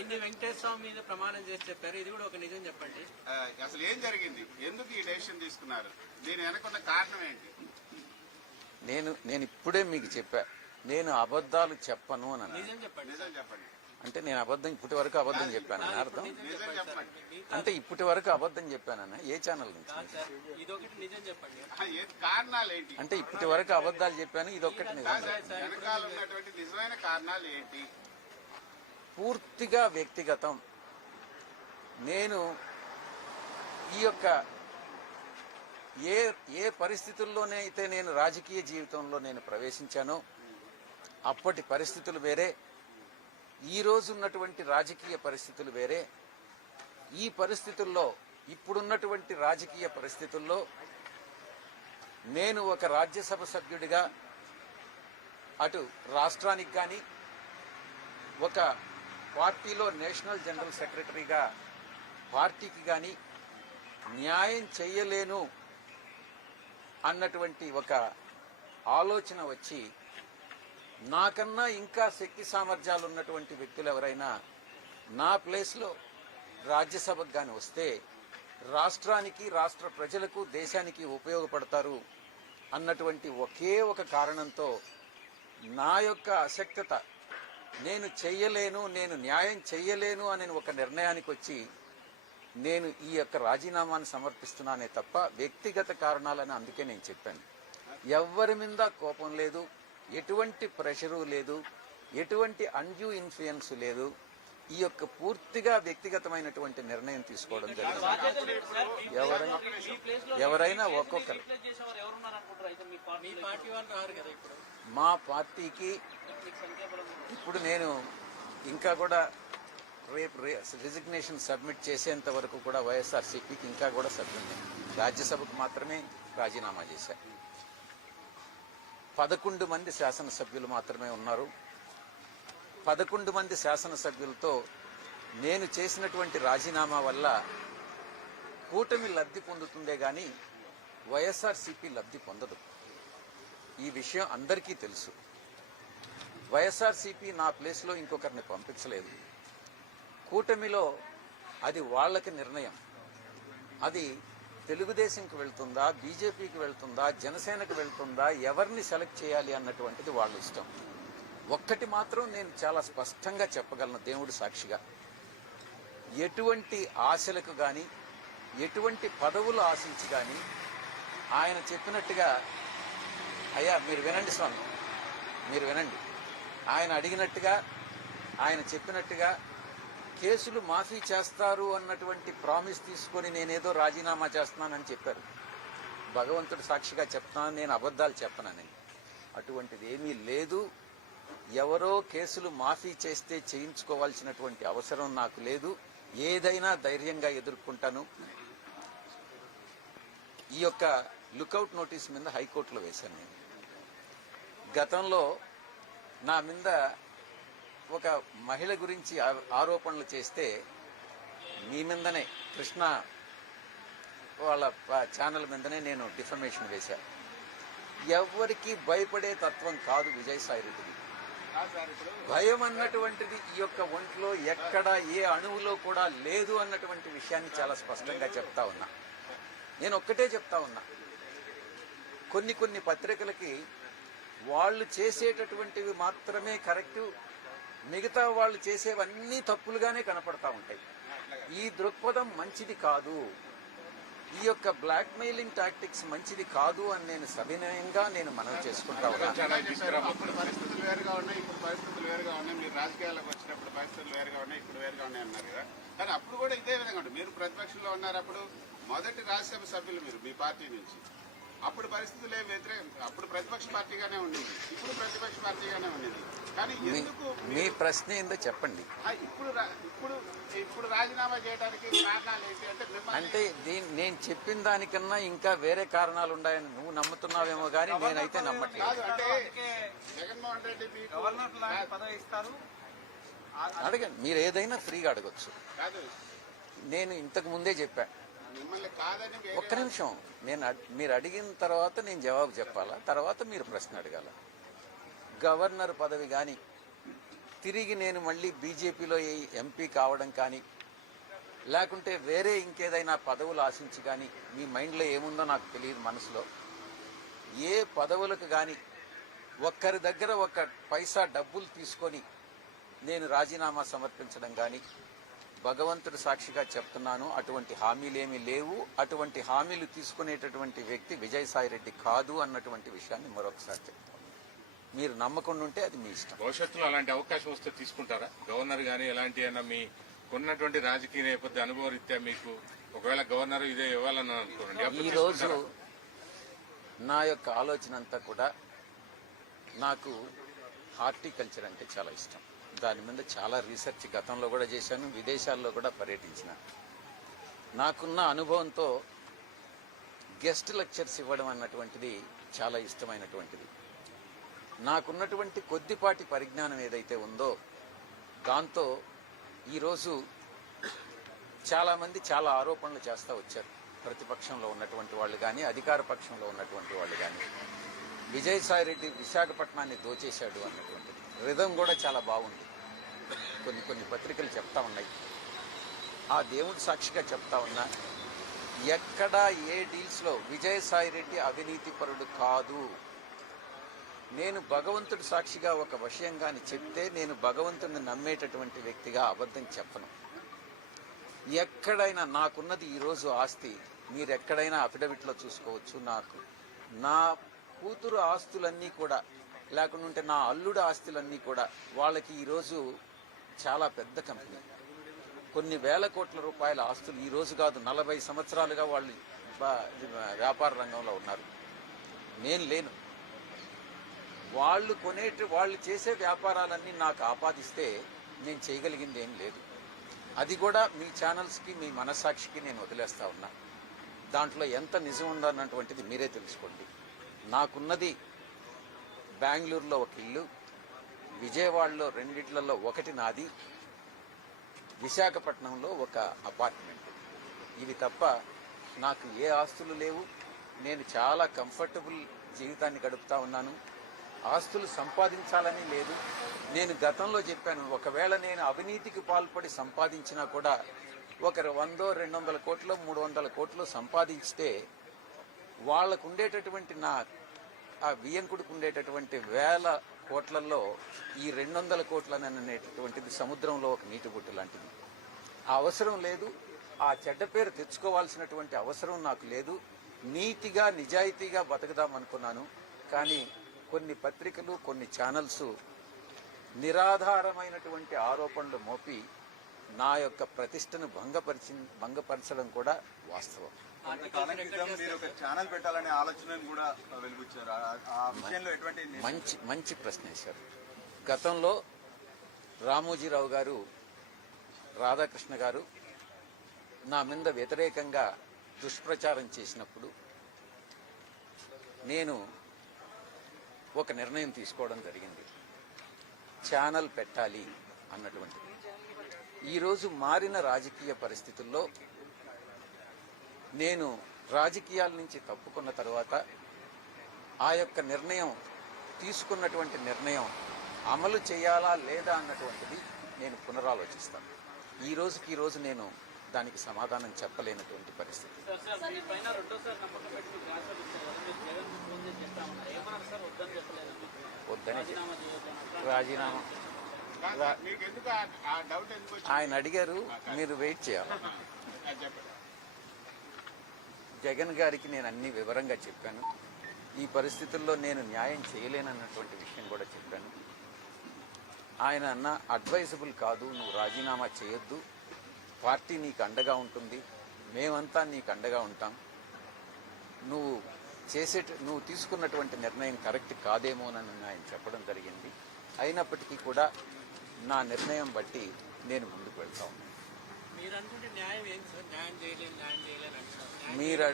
ఇన్ని వెంకటేశ్వర స్వామి మీద ప్రమాణం చేసి చెప్పారు, ఇది కూడా ఒక నిజం చెప్పండి. అసలు ఏం జరిగింది, ఎందుకు ఈ డెసిషన్ తీసుకున్నారు, దీని వెనకున్న కారణం ఏంటి? నేను ఇప్పుడే మీకు చెప్పా, నేను అబద్ధాలు చెప్పను అని. నిజం చెప్పండి. నిజం చెప్పండి. అంటే నేను ఇప్పటి వరకు అబద్ధం చెప్పానని అర్థం? నిజం చెప్పండి. అంటే ఇప్పటి వరకు అబద్ధం చెప్పానన్నా? ఏ ఛానల్ నుంచి? ఇదొకటి నిజం చెప్పండి. కారణాలు ఏంటి? అంటే ఇప్పటి వరకు అబద్ధాలు చెప్పాను, ఇదొక్కటి నిజం. వెనకాల ఉన్నటువంటి నిజమైన కారణాలు ఏంటి? పూర్తిగా వ్యక్తిగతం. నేను ఈ యొక్క ఏ పరిస్థితుల్లోనే అయితే నేను రాజకీయ జీవితంలో నేను ప్రవేశించానో అప్పటి పరిస్థితులు వేరే, ఈ రోజు ఉన్నటువంటి రాజకీయ పరిస్థితులు వేరే. ఈ పరిస్థితుల్లో, ఇప్పుడున్నటువంటి రాజకీయ పరిస్థితుల్లో నేను ఒక రాజ్యసభ సభ్యుడిగా అటు రాష్ట్రానికి కానీ, ఒక పార్టీలో నేషనల్ జనరల్ సెక్రటరీగా పార్టీకి కానీ న్యాయం చేయలేను అన్నటువంటి ఒక ఆలోచన వచ్చి, నాకన్నా ఇంకా శక్తి సామర్థ్యాలు ఉన్నటువంటి వ్యక్తులు ఎవరైనా నా ప్లేస్లో రాజ్యసభకు గాని వస్తే రాష్ట్రానికి, రాష్ట్ర ప్రజలకు, దేశానికి ఉపయోగపడతారు అన్నటువంటి ఒకే ఒక కారణంతో నా యొక్క అశక్తత, నేను చెయ్యలేను, నేను న్యాయం చెయ్యలేను అనే ఒక నిర్ణయానికి వచ్చి నేను ఈ యొక్క రాజీనామాను సమర్పిస్తున్నానే తప్ప వ్యక్తిగత కారణాలని అందుకే నేను చెప్పాను. ఎవ్వరి మీద కోపం లేదు, ఎటువంటి ప్రెషరు లేదు, ఎటువంటి అన్డ్యూ ఇన్ఫ్లుయెన్స్ లేదు. ఈ యొక్క పూర్తిగా వ్యక్తిగతమైనటువంటి నిర్ణయం తీసుకోవడం జరిగింది. ఎవరైనా ఒక్కొక్కరు మా పార్టీకి ఇప్పుడు నేను ఇంకా కూడా రేపు రిజిగ్నేషన్ సబ్మిట్ చేసేంత వరకు కూడా వైఎస్ఆర్సీపీకి ఇంకా కూడా సభ్యుని, రాజ్యసభకు మాత్రమే రాజీనామా చేశారు. 11 మంది శాసనసభ్యులు మాత్రమే ఉన్నారు. 11 మంది శాసనసభ్యులతో నేను చేసినటువంటి రాజీనామా వల్ల కూటమి లబ్ధి పొందుతుందే గాని వైఎస్ఆర్సీపీ లబ్ధి పొందదు. ఈ విషయం అందరికీ తెలుసు. వైఎస్ఆర్సీపీ నా ప్లేస్లో ఇంకొకరిని పంపించలేదు. కూటమిలో అది వాళ్ళకి నిర్ణయం. అది తెలుగుదేశంకి వెళ్తుందా, బీజేపీకి వెళ్తుందా, జనసేనకు వెళ్తుందా, ఎవరిని సెలెక్ట్ చేయాలి అన్నటువంటిది వాళ్ళ ఇష్టం. ఒక్కటి మాత్రం నేను చాలా స్పష్టంగా చెప్పగలను దేవుడి సాక్షిగా, ఎటువంటి ఆశలకు గాని, ఎటువంటి పదవులు ఆశించి గాని, ఆయన చెప్పినట్టుగా, అయ్యా మీరు వినండి స్వామి, మీరు వినండి, ఆయన అడిగినట్టుగా, ఆయన చెప్పినట్టుగా కేసులు మాఫీ చేస్తారు అన్నటువంటి ప్రామిస్ తీసుకొని నేనేదో రాజీనామా చేస్తున్నానని చెప్పారు. భగవంతుడు సాక్షిగా చెప్తాను, నేను అబద్ధాలు చెప్పనని. అటువంటిది ఏమీ లేదు. ఎవరో కేసులు మాఫీ చేస్తే చేయించుకోవాల్సినటువంటి అవసరం నాకు లేదు. ఏదైనా ధైర్యంగా ఎదుర్కొంటాను. ఈ యొక్క లుకౌట్ నోటీస్ మీద హైకోర్టులో వేశాను నేను. గతంలో నా మీద ఒక మహిళ గురించి ఆరోపణలు చేస్తే మీ మీదనే, కృష్ణ వాళ్ళ ఛానల్ మీదనే నేను డిఫమేషన్ వేశాను. ఎవరికి భయపడే తత్వం కాదు విజయసాయిరెడ్డిది. భయం అన్నటువంటిది ఈ యొక్క ఒంట్లో ఎక్కడ ఏ అణువులో కూడా లేదు అన్నటువంటి విషయాన్ని చాలా స్పష్టంగా చెప్తా ఉన్నా. నేను ఒక్కటే చెప్తా ఉన్నా, కొన్ని పత్రికలకి వాళ్ళు చేసేటటువంటివి మాత్రమే కరెక్టు, మిగతా వాళ్ళు చేసేవన్నీ తప్పులుగానే కనపడతా ఉంటాయి. ఈ దృక్పథం మంచిది కాదు. ఈ యొక్క బ్లాక్ మెయిలింగ్ టాక్టిక్స్ మంచిది కాదు అని నేను సవినయంగా నేను మనవి చేసుకుంటా ఉన్నాను. అప్పుడు పరిస్థితులు వేరుగా ఉన్నాయి, ఇప్పుడు పరిస్థితులు వేరుగా ఉన్నాయి. మీరు రాజకీయాలకు వచ్చినప్పుడు పరిస్థితులు వేరుగా ఉన్నాయి, ఇప్పుడు వేరుగా ఉన్నాయి అన్నారు కదా. కానీ అప్పుడు కూడా ఇదే విధంగా ఉంటుంది. మీరు ప్రతిపక్షంలో ఉన్నారు. అప్పుడు మొదటి రాజ్యసభ సభ్యులు మీరు మీ పార్టీ నుంచి. అప్పుడు పరిస్థితులు ఏం వ్యతిరేకం, అప్పుడు ప్రతిపక్ష పార్టీగానే ఉండింది, ఇప్పుడు ప్రతిపక్ష పార్టీగానే ఉండింది. కానీ ఎందుకు మీ ప్రశ్న ఏందో చెప్పండి. ఇప్పుడు రాజీనామా చేయడానికి కారణాలు ఏంటి అంటే నేను చెప్పిన దానికన్నా ఇంకా వేరే కారణాలు ఉన్నాయని నువ్వు నమ్ముతున్నావేమో కానీ నేనైతే నమ్మట్లేదు. అంటే జగన్మోహన్ రెడ్డి పదవి ఇస్తారు, అడగండి, మీరు ఏదైనా ఫ్రీగా అడగొచ్చు. నేను ఇంతకు ముందే చెప్పా. ఒక్క నిమిషం, మీరు అడిగిన తర్వాత నేను జవాబు చెప్పాలా, తర్వాత మీరు ప్రశ్న అడగాల. గవర్నర్ పదవి కానీ, తిరిగి నేను మళ్ళీ బీజేపీలో ఎంపీ కావడం కానీ లేకుంటే వేరే ఇంకేదైనా పదవులు ఆశించి కానీ మీ మైండ్లో ఏముందో నాకు తెలియదు. మనసులో ఏ పదవులకు కానీ ఒక్కరి దగ్గర ఒక్క పైసా డబ్బులు తీసుకొని నేను రాజీనామా సమర్పించడం కానీ భగవంతుడి సాక్షిగా చెప్తున్నాను, అటువంటి హామీలేమీ లేవు. అటువంటి హామీలు తీసుకునేటటువంటి వ్యక్తి విజయసాయిరెడ్డి కాదు అన్నటువంటి విషయాన్ని మరొకసారి చెప్తాను. మీరు నమ్మకుండా ఉంటే అది మీ ఇష్టం. భవిష్యత్తులో అలాంటి అవకాశం వస్తే తీసుకుంటారా? గవర్నర్ గానీ ఎలాంటి అయినా మీ ఉన్నటువంటి రాజకీయ నేపథ్య అనుభవ రీత్యా మీకు ఒకవేళ గవర్నర్ ఇదే ఇవ్వాలని అనుకోండి, ఈ రోజు నా యొక్క ఆలోచన అంతా కూడా నాకు హార్టికల్చర్ అంటే చాలా ఇష్టం. దాని మీద చాలా రీసెర్చ్ గతంలో కూడా చేశాను, విదేశాల్లో కూడా పర్యటించిన. నాకున్న అనుభవంతో గెస్ట్ లెక్చర్స్ ఇవ్వడం అన్నటువంటిది చాలా ఇష్టమైనటువంటిది. నాకున్నటువంటి కొద్దిపాటి పరిజ్ఞానం ఏదైతే ఉందో దాంతో ఈరోజు చాలామంది చాలా ఆరోపణలు చేస్తూ వచ్చారు. ప్రతిపక్షంలో ఉన్నటువంటి వాళ్ళు కానీ అధికార పక్షంలో ఉన్నటువంటి వాళ్ళు కానీ విజయసాయిరెడ్డి విశాఖపట్నాన్ని దోచేశాడు అన్నటువంటిది రిధం కూడా చాలా బాగుంది. కొన్ని పత్రికలు చెప్తా ఉన్నాయి. ఆ దేవుడి సాక్షిగా చెప్తా ఉన్నా, ఎక్కడా ఏ డీల్స్లో విజయసాయిరెడ్డి అవినీతిపరుడు కాదు. నేను భగవంతుడి సాక్షిగా ఒక విషయం కానీ చెప్తే నేను భగవంతుడిని నమ్మేటటువంటి వ్యక్తిగా అబద్ధం చెప్పను. ఎక్కడైనా నాకున్నది ఈరోజు ఆస్తి మీరు ఎక్కడైనా అఫిడవిట్లో చూసుకోవచ్చు. నాకు నా కూతురు ఆస్తులన్నీ కూడా లేకుంటే నా అల్లుడు ఆస్తులన్నీ కూడా వాళ్ళకి ఈరోజు చాలా పెద్ద కంపెనీ, కొన్ని వేల కోట్ల రూపాయల ఆస్తులు ఈరోజు కాదు 40 సంవత్సరాలుగా వాళ్ళు వ్యాపార రంగంలో ఉన్నారు. నేను లేను. వాళ్ళు చేసే వ్యాపారాలన్నీ నాకు ఆపాదిస్తే నేను చేయగలిగింది ఏం లేదు. అది కూడా మీ ఛానల్స్కి మీ మనస్సాక్షికి నేను వదిలేస్తా ఉన్నా. దాంట్లో ఎంత నిజం ఉందన్నటువంటిది మీరే తెలుసుకోండి. నాకున్నది బెంగళూరులో ఒక ఇల్లు, విజయవాడలో 2 ఇళ్లలో ఒకటి నాది, విశాఖపట్నంలో ఒక అపార్ట్మెంట్. ఇవి తప్ప నాకు ఏ ఆస్తులు లేవు. నేను చాలా కంఫర్టబుల్ జీవితాన్ని గడుపుతా ఉన్నాను. ఆస్తులు సంపాదించాలని లేదు. నేను గతంలో చెప్పాను, ఒకవేళ నేను అవినీతికి పాల్పడి సంపాదించినా కూడా ఒకరు 100, 200 కోట్లు 300 కోట్లు సంపాదించితే వాళ్లకు ఉండేటటువంటి ఆ వియ్యంకుడికి ఉండేటటువంటి వేల కోట్లలో ఈ 200 కోట్లని అనేటటువంటిది సముద్రంలో ఒక నీటి బొట్టు లాంటిది. ఆ అవసరం లేదు. ఆ చెడ్డ పేరు తెచ్చుకోవాల్సినటువంటి అవసరం నాకు లేదు. నీతిగా నిజాయితీగా బతుకుదాం అనుకున్నాను. కానీ కొన్ని పత్రికలు కొన్ని ఛానల్స్ నిరాధారమైనటువంటి ఆరోపణలు మోపి నా యొక్క ప్రతిష్టను భంగపరచడం కూడా వాస్తవం. మీరు ఒక ఛానల్ పెట్టాలనే ఆలోచనను కూడా వెలుగుచ్చారు. ఆ విషయంలో ఎటువంటి మంచి ప్రశ్న వేశారు. గతంలో రామోజీరావు గారు, రాధాకృష్ణ గారు నా మీద వ్యతిరేకంగా దుష్ప్రచారం చేసినప్పుడు నేను ఒక నిర్ణయం తీసుకోవడం జరిగింది. ఛానల్ పెట్టాలి అన్నటువంటిది. ఈరోజు మారిన రాజకీయ పరిస్థితుల్లో నేను రాజకీయాల నుంచి తప్పుకున్న తర్వాత ఆ యొక్క నిర్ణయం తీసుకున్నటువంటి నిర్ణయం అమలు చేయాలా లేదా అన్నటువంటిది నేను పునరాలోచిస్తాను. ఈ రోజు నేను దానికి సమాధానం చెప్పలేనటువంటి పరిస్థితి. వద్దని రాజీనామా ఆయన అడిగారు, మీరు వెయిట్ చేయాలి. జగన్ గారికి నేను అన్ని వివరంగా చెప్పాను. ఈ పరిస్థితుల్లో నేను న్యాయం చేయలేనన్నటువంటి విషయం కూడా చెప్పాను. ఆయన అన్న అడ్వైజబుల్ కాదు, నువ్వు రాజీనామా చేయొద్దు, పార్టీ నీకు అండగా ఉంటుంది, మేమంతా నీకు అండగా ఉంటాం, నువ్వు తీసుకున్నటువంటి నిర్ణయం కరెక్ట్ కాదేమోనని ఆయన చెప్పడం జరిగింది. అయినప్పటికీ కూడా నా నిర్ణయం బట్టి నేను ముందుకు వెళ్తా ఉన్నాను. మీరు